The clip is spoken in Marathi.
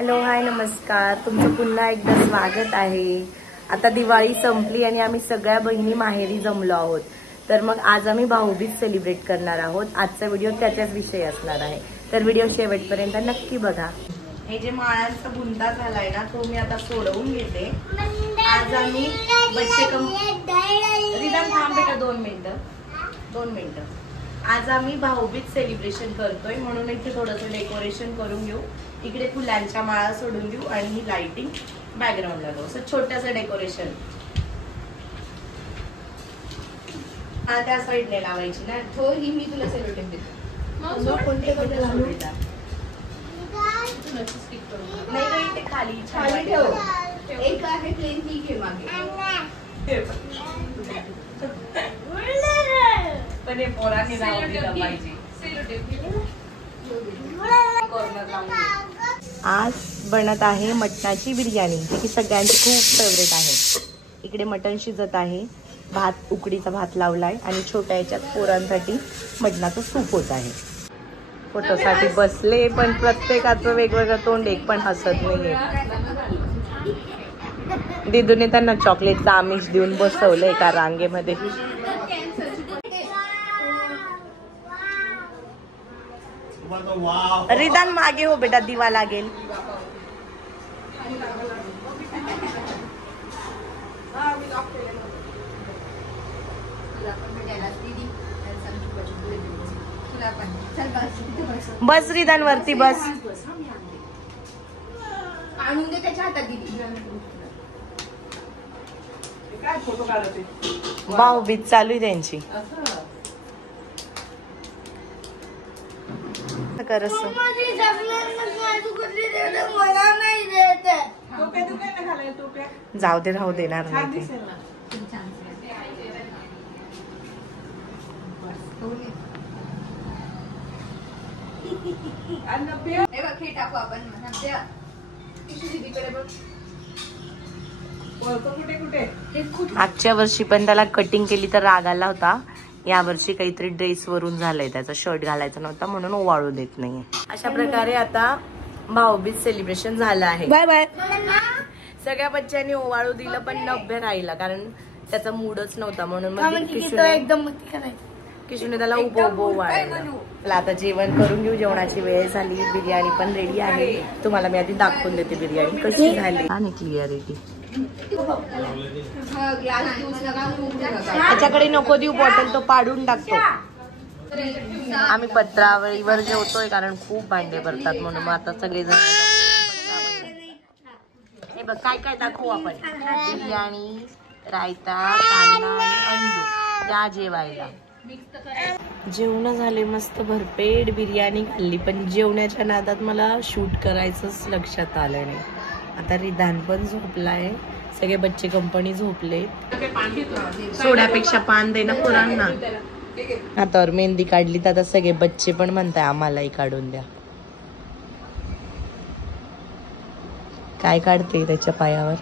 हॅलो हाय नमस्कार, तुमचं पुन्हा एकदा स्वागत आहे। आता दिवाळी संपली आणि आम्ही सगळ्या बहिणी माहेरी जमलो आहोत। तर मग आज आम्ही भाऊबीज सेलिब्रेट करणार आहोत। आजचा व्हिडिओ त्याच्याच विषयी असणार आहे, तर व्हिडिओ शेवटपर्यंत नक्की बघा। हे जे माळांचा बुंदा झालाय ना, तो मी आता सोडवून घेते। आज आम्ही रिदम थांब बेटा 2 मिनिटं। आज आम्ही भाऊबीज सेलिब्रेशन करतोय, म्हणून इथे थोडंसं डेकोरेशन करून घेऊ। इकडे फुलांच्या माळा सोडून देऊ आणि ही लाइटिंग बॅकग्राऊंडला लावू, असं छोटंसं डेकोरेशन। हा त्या साईडने लावायची ना, तो ही मी तुला सेलो टेप देते। कोणते नाही गं, इथे खाली ठेव। एक आहे प्लेन, ती घे मागे। पण हे पोरांनी लावली पाहिजे सेलो टेप। आज बनत आहे मटणाची बिर्याणी, जी की सगळ्यांची खूप फेवरेट आहे। इकडे मटण शिजत आहे, भात उकडीचा भात लावलाय आणि छोट्या याच्यात पोरांसाठी मटणाचं सूप होत आहे। फोटोसाठी बसले, पण प्रत्येकाचं वेगवेगळं तोंड, एक पण हसत नाहीये। दिदूने त्यांना चॉकलेटचा आमिष देऊन बसवलं एका रांगेमध्ये। रिदान मागे हो बेटा, दिवा लागेल। बस रिदान वरती बस। आणून दे त्याच्या हातात दीदी। काय फोटो काढते? भाऊबीज चालू आहे त्यांची। जाऊ दे, राहू देणार नाही। मागच्या वर्षी पण त्याला कटिंग केली तर राग आला होता। या वर्षी काहीतरी ड्रेस वरून झालंय, त्याचा शर्ट घालायचा नव्हता म्हणून ओवाळू देत नाहीये। अशा प्रकारे आता भाऊबीज सेलिब्रेशन झालं आहे। Bye bye. सगळ्या बच्चांनी ओवाळू दिलं, पण नभ्य राहिला, कारण त्याचा मूडच नव्हता, म्हणून किशोने त्याला उभं ओवाळलं। आता जेवण करून घेऊ, जेवणाची वेळ झाली। बिर्याणी पण रेडी आहे, तुम्हाला मी आधी दाखवून देते बिर्याणी कशी झाली आणि क्लिअरिटी। त्याच्याकडे नको देऊ बॉटल, तो पाडून टाकतो। आम्ही पत्रावळीवर जेवतोय, कारण खूप भांडे भरतात म्हणून। मग आता सगळेजण हे बघ काय काय दाखवू आपण। बिर्याणी, रायता, कांदा आणि अंडू। या जेवायला। जेवण झाले मस्त भरपेट, बिर्याणी खाल्ली, पण जेवणाच्या नादात मला शूट करायचंच लक्षात आलं नाही। आता रिदान पण झोपलाय, सगळे बच्चे कंपनी झोपले। सोड्यापेक्षा पान दे ना पोरांना। हातावर मेहंदी काढली तर आता सगळे बच्चे पण म्हणताय आम्हालाही काढून द्या। काय काढते त्याच्या पायावर?